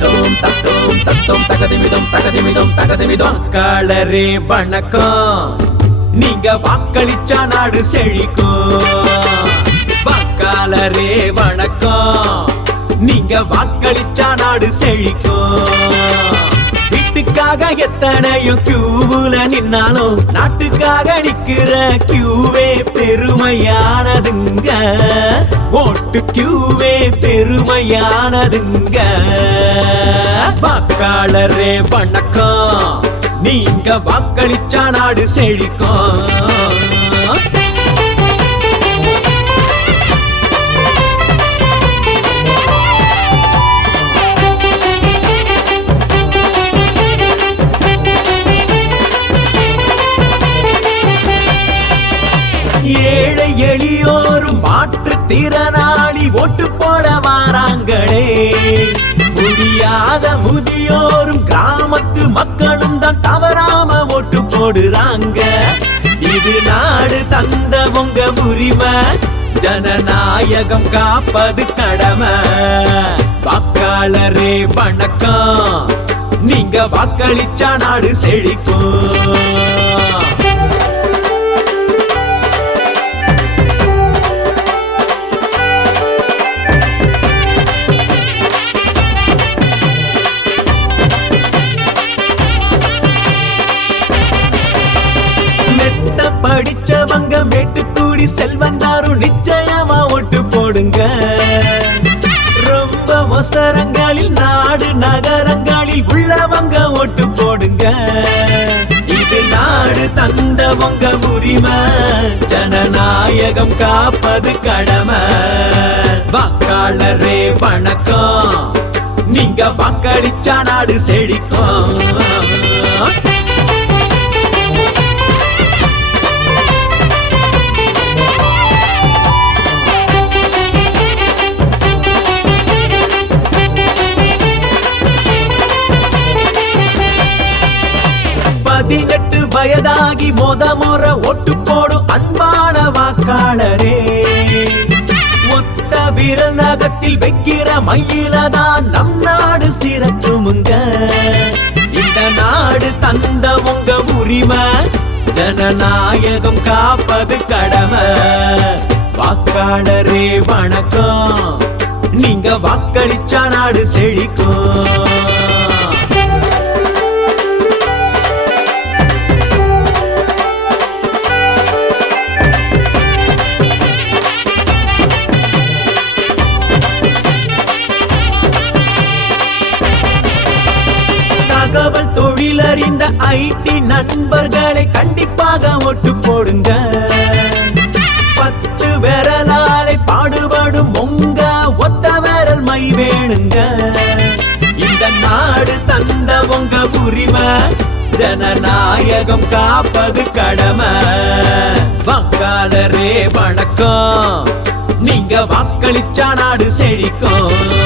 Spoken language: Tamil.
தகதிமிதம் தகதிமிதம் தகதிமிதம் தகதிமிதம் காலரே வணக்கம். நீங்க வாக்களிச்சா நாடு செழிக்கும். வாக்காளரே வணக்கம். நீங்க வாக்களிச்சா நாடு செழிக்கும். நாட்டுக்காக எத்தனையோ கியூவுல நின்னாலும் நாட்டுக்காக நிக்கிற கியூவே பெருமையானதுங்க. ஓட்டு கியூவே பெருமையானதுங்க. வாக்காளரே வணக்கம். நீங்க வாக்களிச்சா நாடு செழிக்கும். எளியோரும் மாற்றுத் திறனாளி ஓட்டு போட வாராங்களே. முடியாத முதியோரும் கிராமத்து மக்களும் தான் தவறாம ஓட்டு போடுறாங்க. இது நாடு தந்த உங்க உரிமை ஜனநாயகம் காப்பது கடமை. வாக்காளரே வணக்கம். நீங்க வாக்களிச்சா நாடு செழிக்கும். படிச்சவங்க மேட்டுக்கூடி செல்வந்தாரும் நிச்சயமா ஓட்டு போடுங்க. ரொம்ப மொசரங்களில் நாடு நகரங்களில் உள்ளவங்க ஓட்டு போடுங்க. இது நாடு தந்தவங்க உரிமை. ஜனநாயகம் காப்பது கடமை. வாக்காளரே வணக்கம். நீங்க வாக்களிச்சா நாடு செழிக்கும். பதினெட்டு வயதாகி மொத முற ஒட்டு போடும் அன்பான வாக்காளரே. ஒத்த விரல் நகத்தில் வைக்கிற மயிலதான் நம் நாடு சிறக்குமுங்க இந்த நாடு தந்த உங்க உரிமை ஜனநாயகம் காப்பது கடமை. வாக்காளரே வணக்கம். நீங்க வாக்களிச்சா நாடு செழிக்கும். தகவல் தொழிலறிந்த ஐடி நண்பர்களை கண்டிப்பாக ஒட்டு போடுங்க பத்து விரலாலை பாடுபடும் உங்க ஒத்த விரல் மை வேணுங்க. இந்த நாடு தந்த உங்க உரிமை ஜனநாயகம் காப்பது கடமை. வாக்காளரே வணக்கம். நீங்க வாக்களிச்சா நாடு செழிக்கும்.